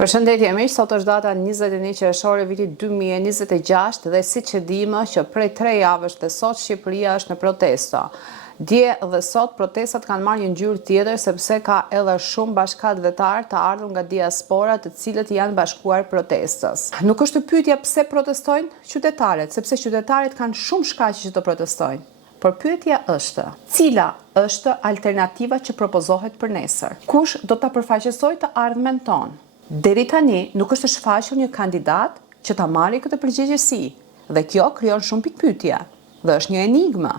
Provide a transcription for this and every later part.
Përshëndetje miq, sot është data 21 qershor vitit 2026 dhe siç e dimë që prej 3 javësh të sot Shqipëria është në protesta. Dje dhe sot protestat kanë marrë një ngjyrë tjetër sepse ka edhe shumë bashkëdhetar të ardhur nga diaspora të cilët janë bashkuar protestës. Nuk është pyetja pse protestojnë qytetarët, sepse qytetarët kanë shumë shkaqe që të protestojnë. Por pyetja është, cila është alternativa që propozohet për nesër? Kush do ta përfaqësojë të ardhmen tonë? Deri tani nuk është shfaqur një kandidat që ta marrë këtë përgjegjësi dhe kjo krijon shumë pikpyetje dhe është një enigmë.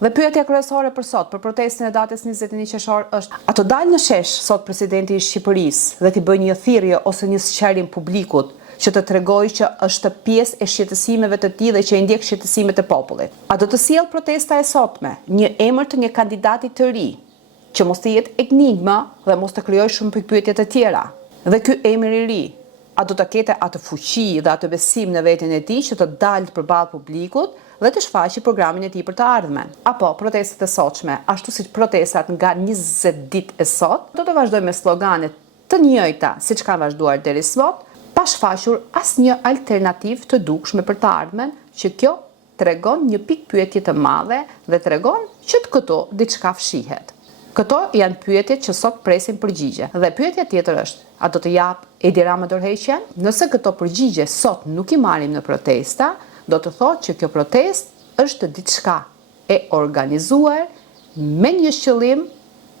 Dhe pyetja kryesore për sot, për protestën e datës 21 qershor është: a të dalë në shesh sot presidenti i Shqipërisë dhe t'i bëjë një thirrje ose një sqarim publikut që të tregojë që është pjesë e shqetësimeve të tij dhe që i ndjek shqetësimet e popullit? A do të sjellë protesta e sotme një emër të një kandidati të ri që mos të jetë enigmë dhe mos të krijojë shumë pikpyetje të tjera? Dhe ky emër i ri, a do të ketë atë fuqi dhe atë besim në veten e tij që të dalë përballë publikut dhe të shfaqë programin e tij për të ardhmen? Apo protestat e sotshme, ashtu siç protestat nga 20 ditë e sot, do të vazhdojnë me slogane të njëjta siç kanë vazhduar deri sot, pa shfaqur asnjë alternativë të dukshme për të ardhmen, që kjo tregon një pikpyetje të madhe dhe tregon që të këtu diçka fshihet. Këto janë pyetjet që sot presin përgjigje. Dhe pyetja tjetër është, a do të jap Edi Rama dorëheqjen? Nëse këto përgjigje sot nuk i marrim në protesta, do të thotë që kjo protestë është diçka e organizuar me një qëllim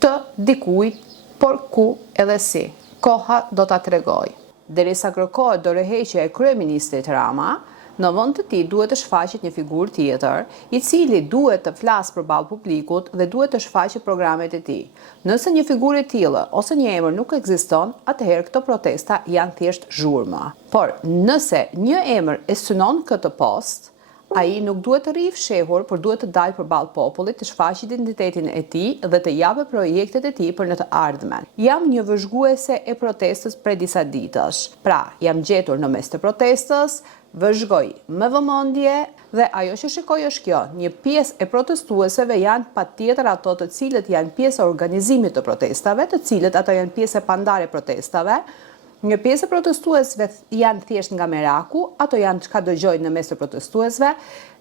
të dikujt, por ku edhe si. Koha do ta tregojë. Derisa kërkohet dorëheqja e kryeministrit Rama, në vend të tij duhet të shfaqet një figurë tjetër, i cili duhet të flasë përballë publikut dhe duhet të shfaqë programet e tij. Nëse një figurë e tillë ose një emër nuk ekziston, atëherë këto protesta janë thjesht zhurmë. Por nëse një emër e synon këtë post, ai nuk duhet të rrijë fshehur, por duhet të dalë përballë popullit, të shfaqë identitetin e tij dhe të japë projektet e tij për në të ardhmen. Jam një vëzhguese e protestës prej disa ditësh. Pra, jam gjetur në mes të protestës, vëzhgoj me vëmendje dhe ajo që shikoj është kjo: një pjesë e protestuesve janë patjetër ato të cilët janë pjesë e organizimit të protestave, të cilët ato janë pjesë e pandare protestave. Një pjesë e protestuesve janë thjesht nga meraku, ato janë çka dëgjojnë në mes të protestuesve.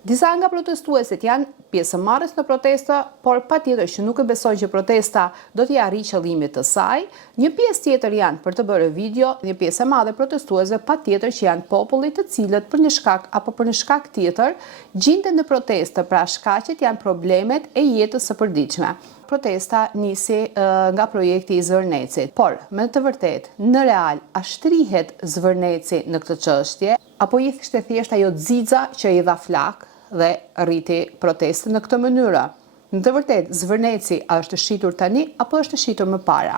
Disa nga protestuesit janë pjesëmarrës në protesta, por patjetër që nuk e besojnë që protesta do t'i arrijë qëllimit të saj. Një pjesë tjetër janë për të bërë video, një pjesë e madhe protestuesve patjetër që janë populli të cilët për një shkak apo për një shkak tjetër gjenden në protestë, pra shkaqet janë problemet e jetës së përditshme. Protesta nisi nga projekti i Zvërnecit, por me të vërtetë, në real, a shtrihet Zvërneci në këtë çështje apo i ishte thjesht ajo xixa që i dha flak dhe rriti protestën në këtë mënyrë? Në të vërtetë, Zvërneci a është shitur tani apo është shitur më para?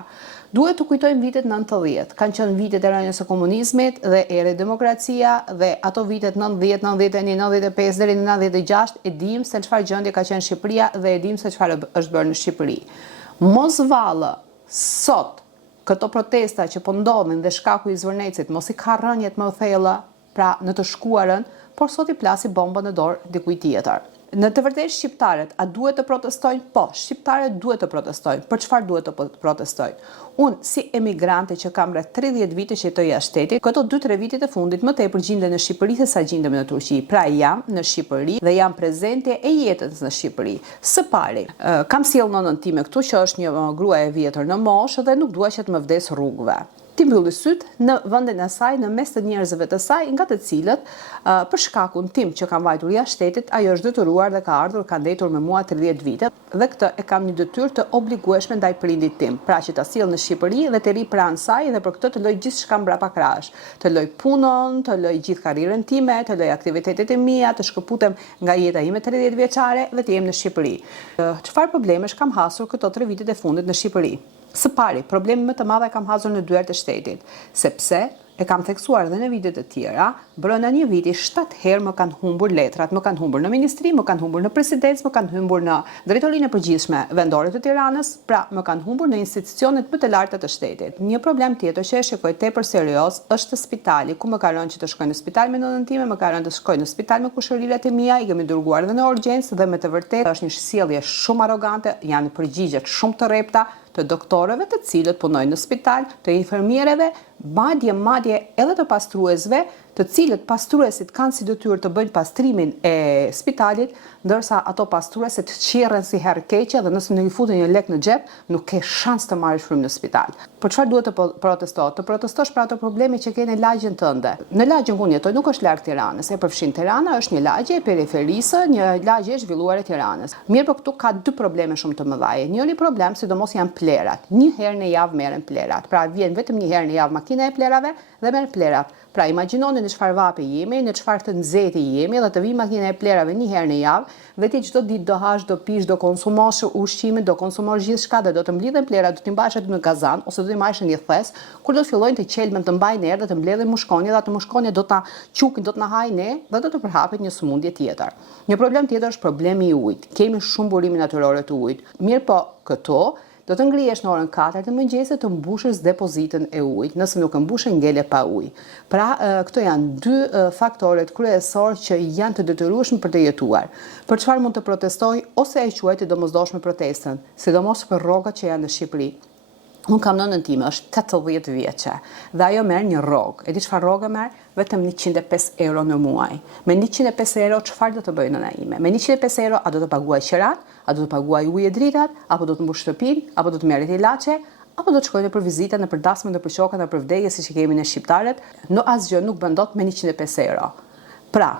Duhet të kujtojmë vitet 90, kanë qenë vitet e rënies së komunizmit dhe ere demokracia, dhe ato vitet 90, 91, 95 deri në 96 e dim se çfarë gjendje ka qenë Shqipëria dhe e dim se çfarë është bërë në Shqipëri. Mos vallë sot këto protesta që po ndodhin dhe shkaku i Zvërnecit mos i ka rënjet më thella, pra në të shkuarën, por sot i plasi bomba në dorë dikujt tjetër. Në të vërtetë shqiptarët a duhet të protestojnë? Po, shqiptarët duhet të protestojnë. Për çfarë duhet të protestojnë? Unë si emigrante që kam rreth 30 vite që jetoj jashtë shtetit, këto 2-3 vitet e fundit më tepër gjendem në Shqipëri se sa gjendem në Turqi. Pra jam në Shqipëri dhe jam prezente e jetës në Shqipëri. Së pari, kam sjell nënën time këtu që është një grua e vjetër në moshë dhe nuk dua që të më vdes rrugëve. Ti mbylli syt në vendin e saj, në mes të njerëzve të saj, nga të cilët për shkakun tim që kam vajtur jashtë shtetit, ajo është detyruar dhe ka ardhur, ka ndetur me mua 30 vite dhe këtë e kam një detyrë të obligueshme ndaj prindit tim, pra që ta sjell në Shqipëri dhe të ri pranë saj dhe për këtë të loj gjithçka mbrapa krahas, të loj punën, të loj gjithë karrierën time, të loj aktivitetet e mia, të shkëputem nga jeta ime 30 vjeçare dhe të jem në Shqipëri. Çfarë problemesh kam hasur këto 3 vitet e fundit në Shqipëri? Së pari, problemi më të madh e kam hasur në dyert e shtetit, sepse e kam theksuar edhe në vitet e tjera, brenda një viti 7 herë më kanë humbur letrat, më kanë humbur në ministri, më kanë humbur në presidencë, më kanë humbur në drejtorinë e përgjithshme vendore të Tiranës, pra më kanë humbur në institucionet më të larta të shtetit. Një problem tjetër që e shikoj tepër serioz është spitali, ku më ka rënë që të shkoj në spital me nënën time, më ka rënë të shkoj në spital me kushërirat e mia, i kemi dërguar edhe në urgjencë dhe me të vërtetë është një sjellje shumë arrogante, janë përgjigje shumë të rrepta, të doktorëve të cilët punojnë në spital, të infermiereve, madje edhe të pastruesve, të cilët pastruesit kanë si detyrë të bëjnë pastrimin e spitalit, ndërsa ato pastruesit qirren si herë keqe dhe nëse nuk i futen një lek në xhep, nuk ke shans të marrësh frymë në spital. Por çfarë duhet të protestosh? Të protestosh për ato probleme që ke në lagjen tënde. Në lagjen ku unë jetoj nuk është larg Tiranës, e përfshin Tirana, është një lagje e periferisë, një lagje e zhvilluar e Tiranës. Mirë, por këtu ka dy probleme shumë të mëdha. Njëri problem, sidomos janë plerat. Një herë në javë merren plerat. Pra vjen vetëm një herë në javë makina e plerave dhe merr plerat. Pra imagjinoni në çfarë vapi jemi, në çfarë të nxehti jemi dhe të vi makina e plerave një herë në javë, dhe ti çdo ditë do hash, do pish, do konsumosh ushqimin, do konsumosh gjithçka dhe do të mblidhen plerat, do t'i mbash aty në kazan ose do t'i marrësh në një thes, kur do të fillojnë të qelmen, të mbajnë erë dhe të mbledhin mushkonje, dhe ato mushkonje do ta qukin, do të na hajnë ne dhe do të përhapet një sëmundje tjetër. Një problem tjetër është problemi i ujit. Kemi shumë burime natyrore të ujit. Mirë, po këto do të ngrihesh në orën 4 të mëngjesit të mbushësh depozitën e ujit, nëse nuk e mbushe ngele pa ujë. Pra, këto janë dy faktorët kryesor që janë të detyrueshëm për të jetuar. Për çfarë mund të protestoj ose e quajti domosdoshme protestën, sidomos për rrogat që janë në Shqipëri. Unë kam nënën time, është 80 vjeçe, dhe ajo merr një rrogë. E di çfarë rrogë merr? Vetëm 105 euro në muaj. Me 105 euro çfarë do të bëjë nëna ime? Me 105 euro a do të paguaj qirat, a do të paguaj ujë e dritat, apo do të mbush shtëpinë, apo do të merret ilaçe, apo do të shkojnë për vizita në përdasme, në për shoka, në për vdekje siç e kemi ne shqiptarët, në asgjë nuk bën dot me 105 euro. Pra,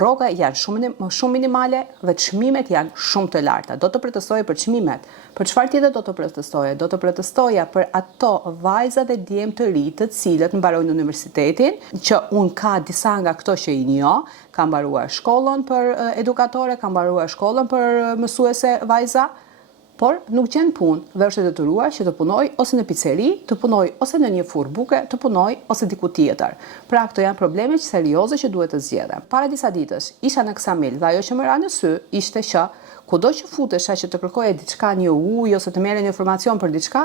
rroga janë shumë minimale dhe çmimet janë shumë të larta. Do të protestoje për çmimet. Për çfarë tjetër do të protestoje? Do të protestoja për ato vajza dhe djemë të ri të cilët mbarojnë universitetin, që unë ka disa nga këto që i njoh, ka mbaruar shkollën për edukatore, ka mbaruar shkollën për mësuese vajza, por nuk gjen punë dhe është e detyruar që të punoj ose në piceri, të punoj ose në një furrë buke, të punoj ose diku tjetër. Pra këto janë probleme serioze që duhet të zgjidhen. Para disa ditësh isha në Ksamil dhe ajo që më ra në sy ishte që kudo që futesha që të kërkoje diçka, një ujë ose të merre një informacion për diçka,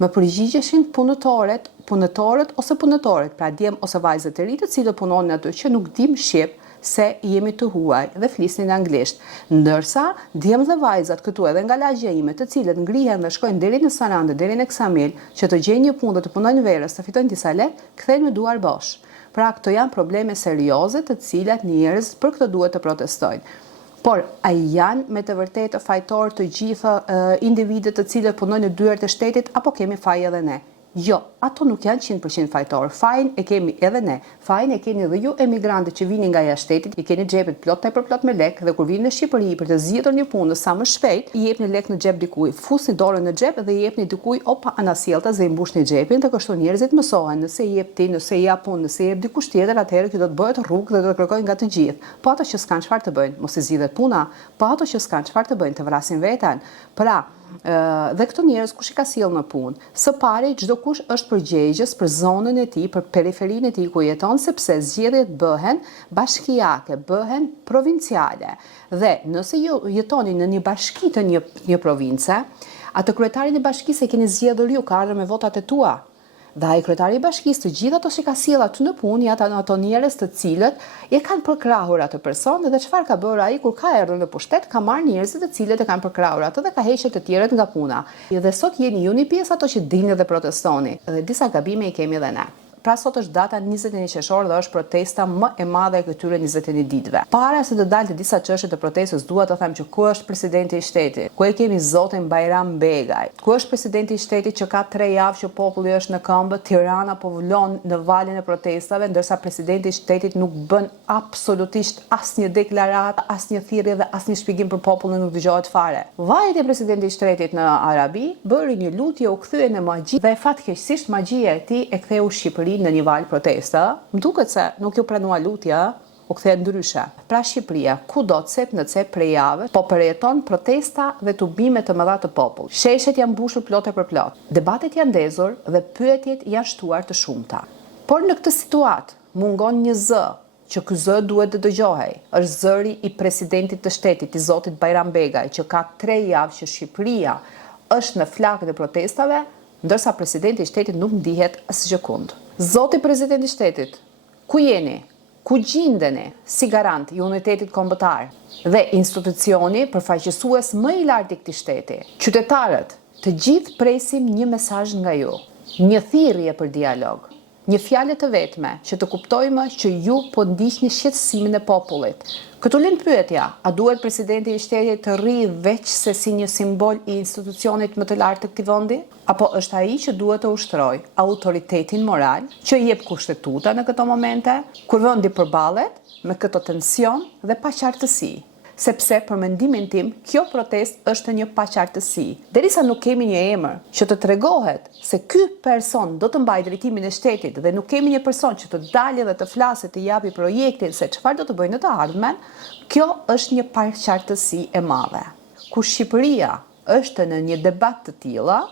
më përgjigjeshin punëtorët ose punëtoret, pra djem ose vajzat e ri të cilët punonin aty që nuk dim shqip, se jemi të huaj dhe flisnin anglisht. Ndërsa, djemë dhe vajzat këtu edhe nga lagja ime, të cilët ngrihen dhe shkojnë deri në Sarandë, deri në Ksamil, që të gjejnë një punë dhe të punojnë verës, të fitojnë disa lek, kthejnë me duar bosh. Pra, këto janë probleme serioze të cilat njerëz për këto duhet të protestojnë. Por, a janë me të vërtetë fajtor të gjitha individet të cilët punojnë në dyert e shtetit, apo kemi faj edhe ne? Jo, ato nuk janë 100% fajtor. Fajin e kemi edhe ne. Fajin e keni edhe ju emigrantët që vini nga jashtë shtetit, i keni xhepet plot tepër plot me lek dhe kur vini në Shqipëri për të zgjedhur një punë sa më shpejt, i jepni lek në xhep dikujt, fusni dorën në xhep dhe i jepni dikujt opa anasjellta dhe i mbushni xhepin, të kështu njerëzit mësohen, nëse i jep ti, nëse i jap punë, nëse i jep dikush tjetër, atëherë kjo do të bëhet rrugë dhe do të kërkojnë nga të gjithë. Po ato që s'kan çfarë të bëjnë, mos i zgjidhet puna, po ato që s'kan çfarë të bëjnë, të vrasin veten. Pra, dhe këto njerëz kush i ka sjellë në punë? Së pari, çdo kush është përgjegjës për zonën e tij, për periferinë e tij ku jeton, sepse zgjedhjet bëhen bashkiake, bëhen provinciale. Dhe nëse ju jetoni në një bashki të një province, atë kryetarin e bashkisë e keni zgjedhur ju, ka ardhur me votat e tua. Dhe ai kryetari i bashkisë, të gjithë ato që ka sjell aty në punë, janë ato njerëz të cilët e kanë përkrahur atë person dhe çfarë ka bërë ai kur ka erdhur në pushtet, ka marrë njerëzit të cilët e kanë përkrahur atë dhe ka hequr të tjerët nga puna. Dhe sot jeni ju një pjesë ato që dilni dhe protestoni. Dhe disa gabime i kemi edhe ne. Pra sot është data 21 qershor dhe është protesta më e madhe e këtyre 21 ditëve. Para se të dalte disa çështje të protestës, dua të them që ku është presidenti i shtetit? Ku e kemi zotin Bajram Begaj? Ku është presidenti i shtetit që ka 3 javë që populli është në këmbë, Tirana po vlon në valin e protestave, ndërsa presidenti i shtetit nuk bën absolutisht asnjë deklaratë, asnjë thirrje dhe asnjë shpjegim për popullin, nuk dëgohet fare. Vajti presidenti i shtetit në Arabi bëri një lutje, u kthye në magji dhe fatkeqësisht magjia e tij e ktheu Shqipërinë në një val protesta. Më duket se nuk ju pranua lutja, u kthye ndryshe. Pra Shqipëria, kudo cep në cep prej javë, po përjeton protesta dhe tubime të mëdha të popullit. Sheshet janë mbushur plotë për plot. Debatet janë ndezur dhe pyetjet janë shtuar të shumta. Por në këtë situatë mungon një zë që ky zë duhet të dëgjohej. Është zëri i presidentit të shtetit, i zotit Bajram Begaj, që ka 3 javë që Shqipëria është në flakët e protestave, ndërsa presidenti i shtetit nuk ndihet asgjëkund. Zoti presidenti i shtetit, ku jeni? Ku gjindeni si garant i unitetit kombëtar dhe institucioni përfaqësues më i lartë i këtij shteti? Qytetarët Të gjithë presim një mesazh nga ju, një thirrje për dialog, një fjalë të vetme që të kuptojmë që ju po ndiqni shqetësimin e popullit. Këtu lind pyetja, a duhet presidenti i shtetit të rrijë veç se si një simbol i institucionit më të lartë të këtij vendi? Apo është ai që duhet të ushtrojë autoritetin moral që i jep kushtetuta në këto momente, kur vendi përballet me këto tension dhe paqartësi? Sepse për mendimin tim, kjo protestë është një paqartësi. Derisa nuk kemi një emër që të tregohet se ky person do të mbajë drejtimin e shtetit dhe nuk kemi një person që të dalë dhe të flasë të japi projektin se çfarë do të bëjë në të ardhmen, kjo është një paqartësi e madhe. Kur Shqipëria është në një debat të tilla,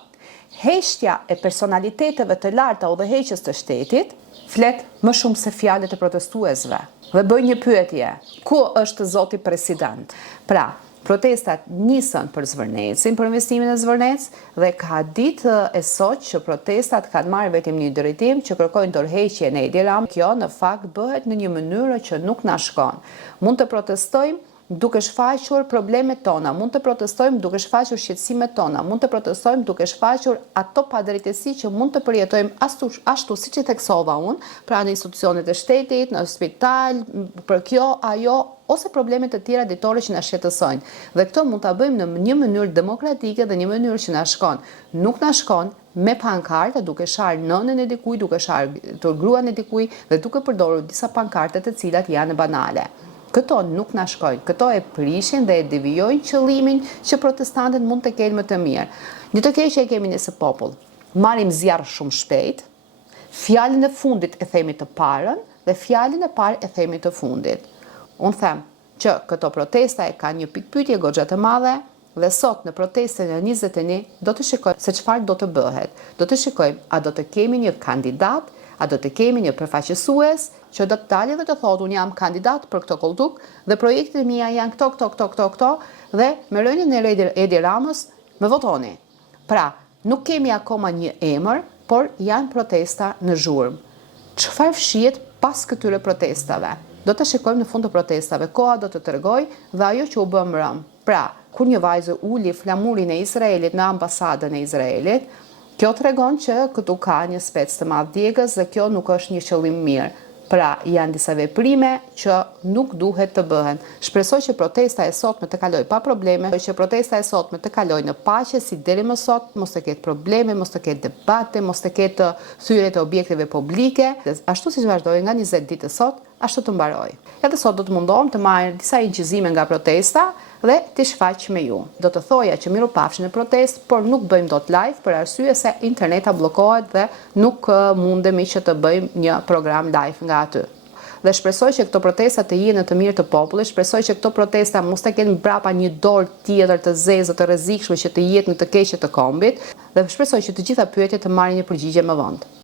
heshtja e personaliteteve të larta udhëheqës të shtetit flet më shumë se fjalët e protestuesve. Dhe bëj një pyetje, ku është zoti president? Pra, protestat nisën për Zvërnecin, për investimin e Zvërnec, dhe ka ditë e sot që protestat kanë marrë vetëm një drejtim që kërkojnë dorëheqjen e Edi Ramës. Kjo në fakt bëhet në një mënyrë që nuk na shkon. Mund të protestojmë duke shfaqur problemet tona, mund të protestojmë duke shfaqur shqetësimet tona, mund të protestojmë duke shfaqur ato padrejtësi që mund të përjetojmë ashtu siç i theksova unë, pra në institucionet e shtetit, në spital, për kjo, ajo, ose problemet të tjera ditore që na shqetësojnë. Dhe këto mund ta bëjmë në një mënyrë demokratike dhe një mënyrë që na shkon. Nuk na shkon me pankarta duke sharë nënën e dikujt, duke sharë të gruan e dikujt dhe duke përdorur disa pankarte të cilat janë banale. Këto nuk na shkojnë, këto e prishin dhe e devijojnë qëllimin që protestantët mund të kenë më të mirë. Një të keqe e kemi ne së popull. Marrim zjarr shumë shpejt, fjalën e fundit e themi të parën dhe fjalën e parë e themi të fundit. Unë them që këto protesta e kanë një pikpyetje goxha të madhe dhe sot në protestën e 21 do të shikojmë se çfarë do të bëhet. Do të shikojmë a do të kemi një kandidat, a do të kemi një përfaqësues që do të dalë dhe të thotë unë jam kandidat për këtë kolltuk dhe projektet mia janë këto dhe me rënien e Edi Ramës më votoni. Pra, nuk kemi akoma një emër, por janë protesta në zhurmë. Çfarë fshihet pas këtyre protestave? Do të shikojmë në fund të protestave, koha do të tregojë dhe ajo që u bë mbrëm. Pra, kur një vajzë uli flamurin e Izraelit në ambasadën e Izraelit, kjo tregon që këtu ka një spec të madh djegës dhe kjo nuk është një qëllim mirë. Pra, janë disa veprime që nuk duhet të bëhen. Shpresoj që protesta e sotme të kalojë pa probleme, që protesta e sotme të kalojë në paqe si deri më sot, mos të ketë probleme, mos të ketë debate, mos të ketë thyrje të objekteve publike. Ashtu siç vazhdoi nga 20 ditë sot, ashtu të mbaroj. Edhe sot do të mundohem të marr disa inqizime nga protesta dhe t'i shfaq me ju. Do të thoja që mirupafshim në protestë, por nuk bëjmë dot live për arsye se interneta bllokohet dhe nuk mundemi që të bëjmë një program live nga aty. Dhe shpresoj që këto protesta të jenë në të mirë të popullit, shpresoj që këto protesta mos të kenë mbrapa një dorë tjetër të zezë të rrezikshme që të jetë në të keqet të kombit, dhe shpresoj që të gjitha pyetjet të marrin një përgjigje më vonë.